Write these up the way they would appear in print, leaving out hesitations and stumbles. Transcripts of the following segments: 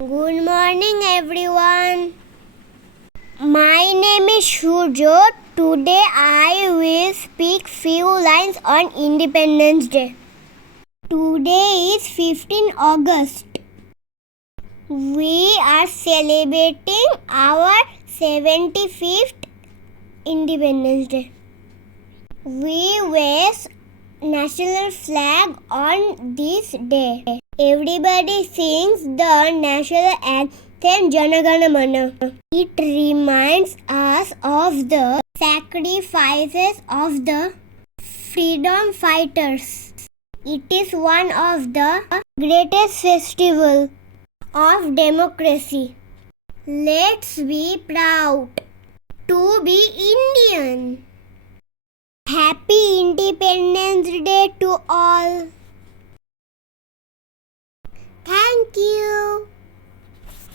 Good morning, everyone. My name is Shujo. Today I will speak few lines on Independence Day. Today is 15 August. We are celebrating our 75th Independence Day. We raise national flag on this day. Everybody sings the national anthem Jana Gana Mana. It reminds us of the sacrifices of the freedom fighters. It is one of the greatest festivals of democracy. Let's be proud to be Indian. Happy Independence Day to all. Thank you.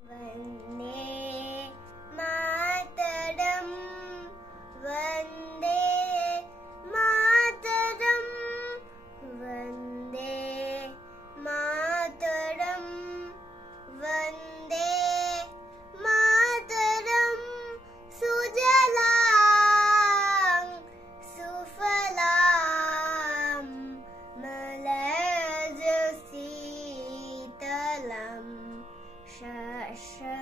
Vande Mataram. Vande Mataram. Vande Mataram. Vande Mataram. Sujalam Sufalam Malaj Sitalam Shasha